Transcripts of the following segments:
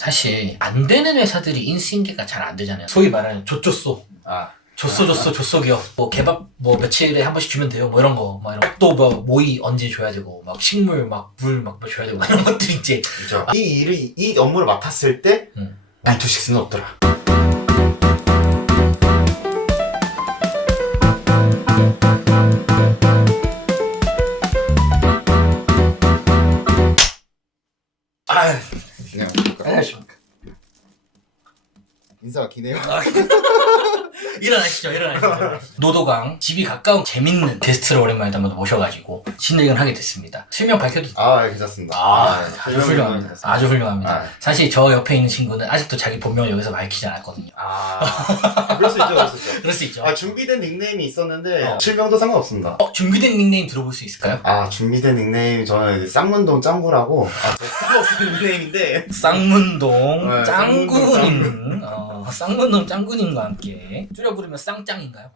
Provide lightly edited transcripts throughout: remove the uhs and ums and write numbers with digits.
사실 안 되는 회사들이 인수인계가 잘 안 되잖아요. 소위 말하는 조조소. 조쏘 기업 뭐 개밥 뭐 며칠에 한 번씩 주면 돼요 뭐 이런 거 막 이런 또 뭐 모의 언제 줘야 되고 막 식물 막 물 막 줘야 되고 이런 것들이 이제 그렇죠. 이 업무를 맡았을 때 9 to 6는 없더라. 아유 안녕하십니까. 안녕하십니까. 인사가 기네요. 일어나시죠. 노도강 집이 가까운 재밌는 게스트를 오랜만에 한번 모셔가지고 진행을 하게 됐습니다. 실명 밝혀도 괜찮습니다. 아주 훌륭합니다. 아주 훌륭합니다. 사실 저 옆에 있는 친구는 아직도 자기 본명을 여기서 밝히지 않았거든요. 그럴 수 있죠. 그럴 수 있죠. 준비된 닉네임이 있었는데 실명도 상관없습니다. 준비된 닉네임 들어볼 수 있을까요? 준비된 닉네임 저는 쌍문동 짱구라고 쓸모없는 닉네임인데 쌍문동 네, 짱구님 쌍문동 짱구님과 함께 줄여 부르면 쌍짱인가요?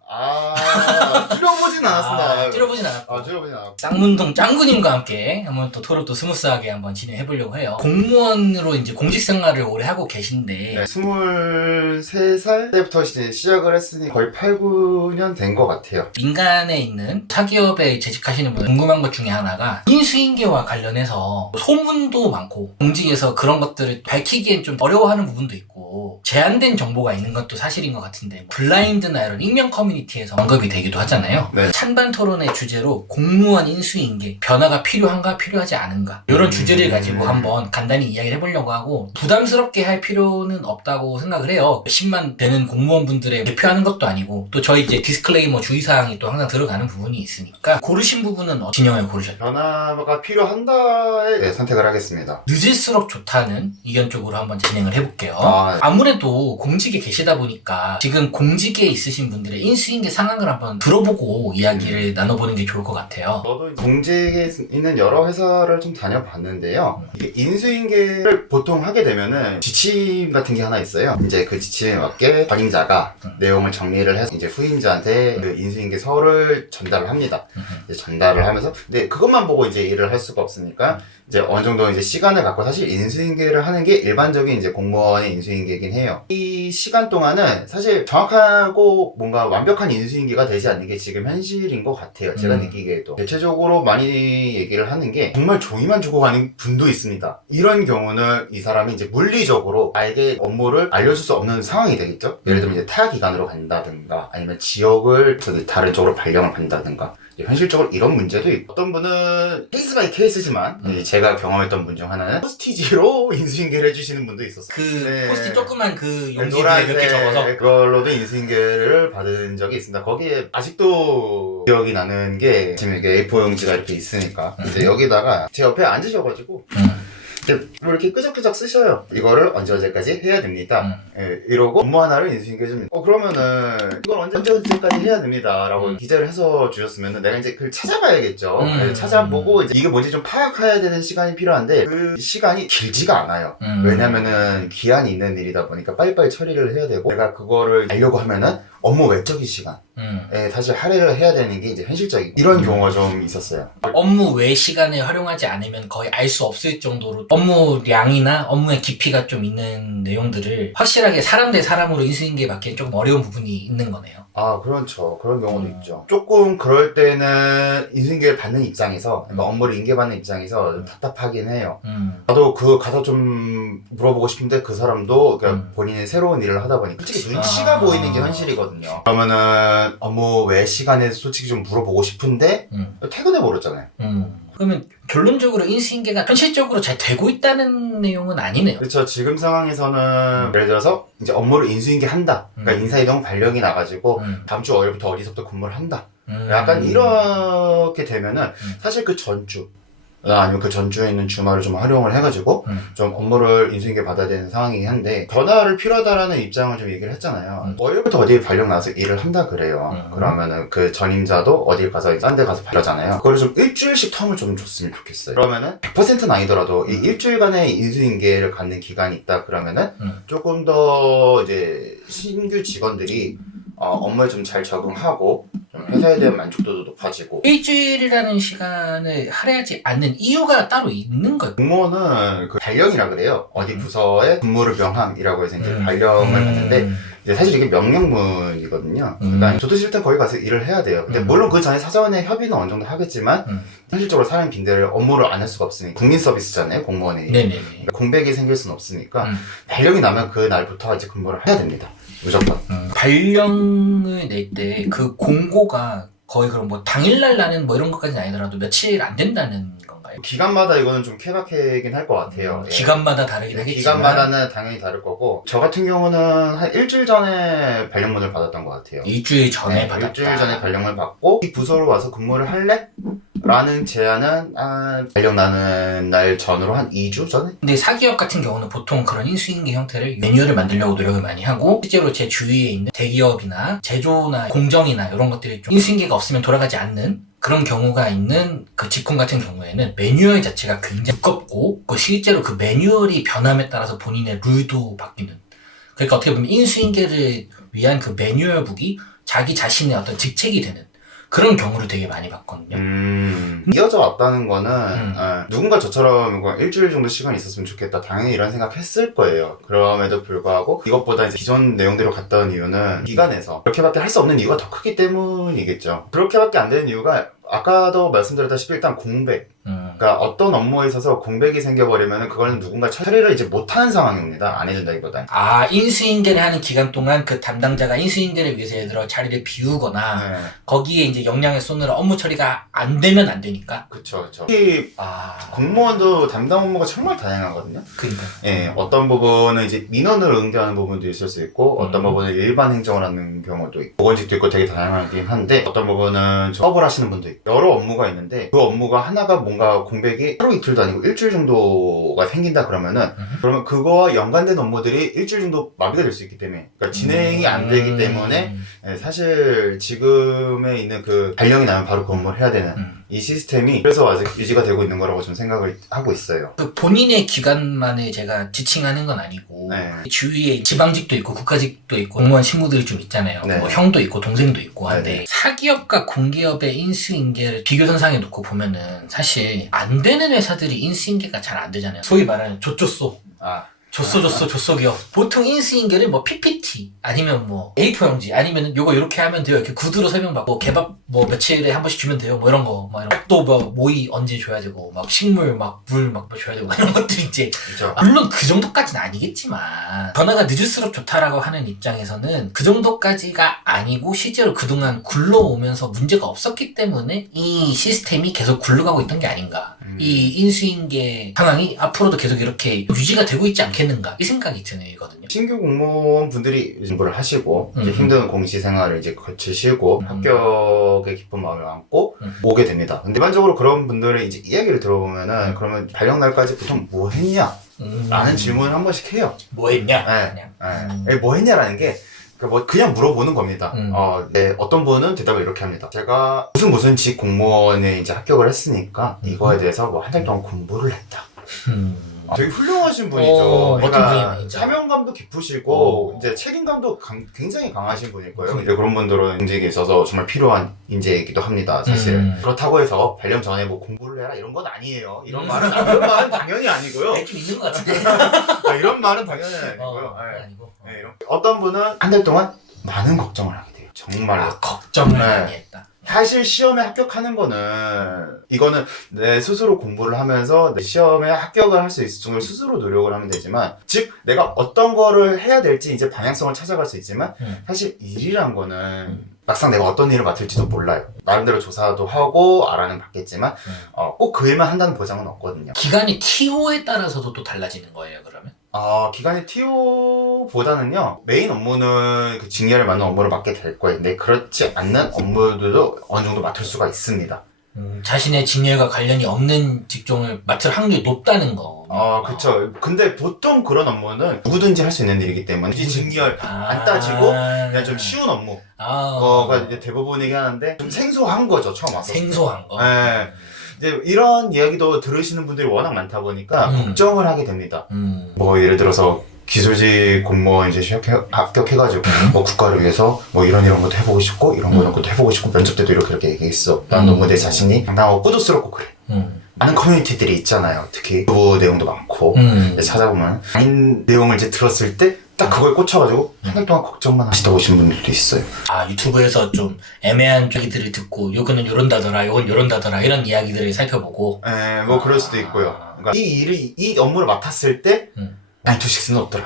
줄여보진 않았습니다. 줄여보진 않았고 줄여보진 않았고 쌍문동 짱구님과 함께 한번 또 토론 또 스무스하게 한번 진행해보려고 해요. 공무원으로 이제 공직 생활을 오래 하고 계신데 23살 때부터 이제 시작을 했으니 거의 8, 9년 된 것 같아요. 민간에 있는 사기업에 재직하시는 분 궁금한 것 중에 하나가 인수인계와 관련해서 소문도 많고 공직에서 그런 것들을 밝히기엔 좀 어려워하는 부분도 있고 제한된 정보가 있는 것도 사실인 것 같은데 블라인드나 이런 익명 커뮤니티에서 언급이 되기도 하잖아요. 네. 찬반 토론의 주제로 공무원 인수인계 변화가 필요한가 필요하지 않은가 이런 주제를 가지고 한번 간단히 이야기를 해보려고 하고 부담스럽게 할 필요는 없다고 생각을 해요. 10만 되는 공무원분들의 대표하는 것도 아니고 또 저희 이제 디스클레이머 주의사항이 또 항상 들어가는 부분이 있으니까 고르신 부분은 진영을 고르셨죠? 변화가 필요한다에 선택을 하겠습니다. 늦을수록 좋다는 의견 쪽으로 한번 진행을 해볼게요. 네. 아무래도 공직에 계시다 보니까 지금 공직에 있으신 분들의 인수인계 상황을 한번 들어보고 이야기를 나눠보는 게 좋을 것 같아요. 저도 공직에 있는 여러 회사를 좀 다녀봤는데요. 이게 인수인계를 보통 하게 되면은 지침 같은 게 하나 있어요. 이제 그 지침에 맞게 관임자가 내용을 정리를 해서 이제 후임자한테 그 인수인계서를 전달을 합니다. 이제 전달을 하면서 근데 그것만 보고 이제 일을 할 수가 없으니까 이제 어느 정도 이제 시간을 갖고 사실 인수인계를 하는 게 일반적인 이제 공무원의 인수인계이긴 해요. 이 시간 동안은 사실 정확하고 뭔가 완벽한 인수인계가 되지 않는 게 지금 현실인 것 같아요. 제가 느끼기에도. 대체적으로 많이 얘기를 하는 게 정말 종이만 주고 가는 분도 있습니다. 이런 경우는 이 사람이 이제 물리적으로 나에게 업무를 알려줄 수 없는 상황이 되겠죠. 예를 들면 이제 타 기관으로 간다든가 아니면 지역을 다른 쪽으로 발령을 받는다든가 현실적으로 이런 문제도 있고 어떤 분은 케이스 바이 케이스지만 제가 경험했던 분 중 하나는 포스티지로 인수인계를 해주시는 분도 있었어요. 포스트 조그만 그 용지에 노란색 몇 개 적어서 그걸로도 인수인계를 받은 적이 있습니다. 거기에 아직도 기억이 나는 게 지금 이렇게 A4 용지가 이렇게 있으니까 이제 여기다가 제 옆에 앉으셔가지고 이렇게 끄적끄적 쓰셔요. 이거를 언제까지 해야 됩니다. 이러고 업무 하나를 인수인계 해줍니다. 그러면은 이걸 언제까지 해야 됩니다. 라고 기재를 해서 주셨으면은 내가 이제 그걸 찾아봐야겠죠. 찾아보고 이제 이게 뭔지 좀 파악해야 되는 시간이 필요한데 그 시간이 길지가 않아요. 왜냐면은 기한이 있는 일이다 보니까 빨리빨리 처리를 해야 되고 내가 그거를 알려고 하면은 업무 외적인 시간에 사실 할애를 해야 되는 게 이제 현실적인 이런 경우가 좀 있었어요. 업무 외 시간을 활용하지 않으면 거의 알 수 없을 정도로 업무량이나 업무의 깊이가 좀 있는 내용들을 확실하게 사람 대 사람으로 인수인계 받기엔 조금 어려운 부분이 있는 거네요. 그렇죠. 그런 경우도 있죠. 조금 그럴 때는 인수인계를 받는 입장에서 업무를 인계받는 입장에서 답답하긴 해요. 나도 가서 좀 물어보고 싶은데 그 사람도 그러니까 본인의 새로운 일을 하다 보니까 솔직히 눈치가 보이는 게 현실이거든요. 그러면은 업무 외 시간에 솔직히 좀 물어보고 싶은데 퇴근해 버렸잖아요. 그러면 결론적으로 인수인계가 현실적으로 잘 되고 있다는 내용은 아니네요. 그렇죠. 지금 상황에서는 예를 들어서 이제 업무를 인수인계 한다. 그러니까 인사이동 발령이 나가지고 다음 주 월요일부터 어디서부터 근무를 한다. 약간 이렇게 되면은 사실 그 전주 아니면 그 전주에 있는 주말을 좀 활용을 해가지고 좀 업무를 인수인계 받아야 되는 상황이긴 한데 변화를 필요하다라는 입장을 좀 얘기를 했잖아요. 월요일부터 어디에 발령 나서 일을 한다 그래요. 그러면은 그 전임자도 어딜 가서 딴 데 가서 발령하잖아요. 그걸 좀 일주일씩 텀을 좀 줬으면 좋겠어요. 그러면은 100%는 아니더라도 이 일주일간의 인수인계를 갖는 기간이 있다 그러면은 조금 더 이제 신규 직원들이 업무에 좀 잘 적응하고 좀 회사에 대한 만족도도 높아지고. 일주일이라는 시간을 할애하지 않는 이유가 따로 있는 거예요. 공무원은 그 발령이라 그래요. 어디 부서에 근무를 명함이라고 해서 이제 발령을 음. 받는데 이제 사실 이게 명령문이거든요. 그러니까 저도 싫을 땐 거기 가서 일을 해야 돼요. 근데 물론 그 전에 사전에 협의는 어느 정도 하겠지만 현실적으로 사람 빈대를 업무를 안 할 수가 없으니까 국민 서비스잖아요, 공무원이. 네네네. 공백이 생길 수는 없으니까 발령이 나면 그 날부터 이제 근무를 해야 됩니다. 무조건. 발령을 낼 때 그 공고가 거의 그럼 뭐 당일날 나는 뭐 이런 것까지는 아니더라도 며칠 안 된다는 건가요? 기간마다 이거는 좀 케바케긴 할 것 같아요. 예. 기간마다 다르긴 하겠지만 기간마다는 당연히 다를 거고 저 같은 경우는 한 일주일 전에 발령문을 받았던 것 같아요. 일주일 전에 네, 받았다. 일주일 전에 발령을 받고 이 부서로 와서 근무를 할래? 라는 제안은 발령 나는 날 전으로 한 2주 전에? 근데 사기업 같은 경우는 보통 그런 인수인계 형태를 매뉴얼을 만들려고 노력을 많이 하고 실제로 제 주위에 있는 대기업이나 제조나 공정이나 이런 것들이 좀 인수인계가 없으면 돌아가지 않는 그런 경우가 있는 그 직군 같은 경우에는 매뉴얼 자체가 굉장히 두껍고 그 실제로 그 매뉴얼이 변함에 따라서 본인의 룰도 바뀌는 그러니까 어떻게 보면 인수인계를 위한 그 매뉴얼북이 자기 자신의 어떤 직책이 되는 그런 경우를 되게 많이 봤거든요. 이어져 왔다는 거는 누군가 저처럼 뭐 일주일 정도 시간이 있었으면 좋겠다 당연히 이런 생각 했을 거예요. 그럼에도 불구하고 이것보다 이제 기존 내용대로 갔던 이유는 기관에서 그렇게밖에 할 수 없는 이유가 더 크기 때문이겠죠. 그렇게밖에 안 되는 이유가 아까도 말씀드렸다시피 일단 공백 그러니까 어떤 업무에 있어서 공백이 생겨버리면 그거는 누군가 처리를 이제 못하는 상황입니다. 안 해준다기보다. 인수인계를 하는 기간 동안 그 담당자가 인수인계를 위해서 예를 들어 자리를 비우거나 거기에 이제 역량을 쏘느라 업무 처리가 안 되면 안 되니까. 그쵸. 특히 공무원도 담당 업무가 정말 다양하거든요. 그러니까. 예, 어떤 부분은 이제 민원을 응대하는 부분도 있을 수 있고 어떤 부분은 일반 행정을 하는 경우도 있고 보건직도 있고 되게 다양하긴 한데 어떤 부분은 사업을 하시는 분도 있고 여러 업무가 있는데 그 업무가 하나가 뭔가 공백이 하루 이틀도 아니고 일주일 정도가 생긴다 그러면은 그러면 그거와 연관된 업무들이 일주일 정도 마비가 될 수 있기 때문에 그러니까 진행이 안 되기 때문에 사실 지금에 있는 그 발령이 나면 바로 그 업무를 해야 되는 이 시스템이 그래서 아직 유지가 되고 있는 거라고 좀 생각을 하고 있어요. 그 본인의 기관만을 제가 지칭하는 건 아니고 주위에 지방직도 있고 국가직도 있고 공무원 친구들이 좀 있잖아요. 뭐 형도 있고 동생도 있고 한데 사기업과 공기업의 인수인계를 비교선상에 놓고 보면은 사실 안 되는 회사들이 인수인계가 잘 안 되잖아요. 소위 말하는 조조소. 조쏘 기업. 보통 인수인계를 뭐 PPT 아니면 뭐 A4 용지 아니면 요거 이렇게 하면 돼요. 이렇게 구두로 설명받고 개밥 뭐 며칠에 한 번씩 주면 돼요. 뭐 이런 거. 뭐 이런 거. 또 뭐 모이 언제 줘야 되고 막 식물 막 물 막 줘야 되고 이런 것들이 이제 물론 그 정도까지는 아니겠지만 변화가 늦을수록 좋다라고 하는 입장에서는 그 정도까지가 아니고 실제로 그동안 굴러오면서 문제가 없었기 때문에 이 시스템이 계속 굴러가고 있던 게 아닌가. 이 인수인계 상황이 앞으로도 계속 이렇게 유지가 되고 있지 않겠는가 이 생각이 들거든요. 신규 공무원 분들이 공부를 하시고 이제 힘든 공시 생활을 이제 거치시고 합격의 기쁜 마음을 안고 오게 됩니다. 근데 일반적으로 그런 분들의 이제 이야기를 들어보면은 그러면 발령 날까지 보통 뭐 했냐? 라는 질문을 한 번씩 해요. 뭐 했냐? 뭐 했냐라는 게 뭐 그냥 물어보는 겁니다. 어떤 분은 대답을 이렇게 합니다. 제가 무슨 직 공무원에 이제 합격을 했으니까 이거에 대해서 뭐 한 달 동안 공부를 했다. 되게 훌륭하신 분이죠. 그러니까 사명감도 깊으시고 이제 책임감도 굉장히 강하신 분일 거예요. 근데 그런 분들은 인재에 있어서 정말 필요한 인재이기도 합니다. 사실 그렇다고 해서 발령 전에 뭐 공부를 해라 이런 건 아니에요. 이런 말은 당연히 아니고요. 좀 있는 것 같은데. 이런 말은 당연히 아니고요. 어떤 분은 한 달 동안 많은 걱정을 하게 돼요. 정말로. 걱정을 많이 했다. 사실 시험에 합격하는 거는 이거는 내 스스로 공부를 하면서 내 시험에 합격을 할 수 있을 정도로 스스로 노력을 하면 되지만 즉 내가 어떤 거를 해야 될지 이제 방향성을 찾아갈 수 있지만 사실 일이란 거는 막상 내가 어떤 일을 맡을지도 몰라요. 나름대로 조사도 하고 알아는 받겠지만 꼭 그 일만 한다는 보장은 없거든요. 기간이 TO에 따라서도 또 달라지는 거예요 그러면? 기간의 TO보다는요, 메인 업무는 그 직렬에 맞는 업무를 맡게 될 거예요. 근데 그렇지 않는 업무들도 어느 정도 맡을 수가 있습니다. 자신의 직렬과 관련이 없는 직종을 맡을 확률이 높다는 거. 그쵸. 근데 보통 그런 업무는 누구든지 할 수 있는 일이기 때문에 굳이 직렬 안 따지고 그냥 좀 쉬운 업무가 이제 대부분이긴 하는데 좀 생소한 거죠, 처음 와서. 생소한 거. 네. 이제 이런 이야기도 들으시는 분들이 워낙 많다 보니까 걱정을 하게 됩니다. 뭐 예를 들어서 기술직 공무원 이제 합격해가지고 국가를 위해서 뭐 이런 것도 해보고 싶고 이런 것도 해보고 싶고 면접 때도 이렇게 얘기했어. 난 너무 내 자신이 당당하고 뿌듯스럽고 그래. 많은 커뮤니티들이 있잖아요. 특히 유튜브 내용도 많고 이제 찾아보면 아닌 내용을 이제 들었을 때 딱 그거에 꽂혀가지고 한 달 동안 걱정만 하시다 오신 분들도 있어요. 아, 유튜브에서 좀 애매한 얘기들을 듣고 요거는 요런다더라 요건 요런다더라 이런 이야기들을 살펴보고 뭐 그럴 수도 있고요. 그러니까 이 업무를 맡았을 때 9 to 6는 없더라.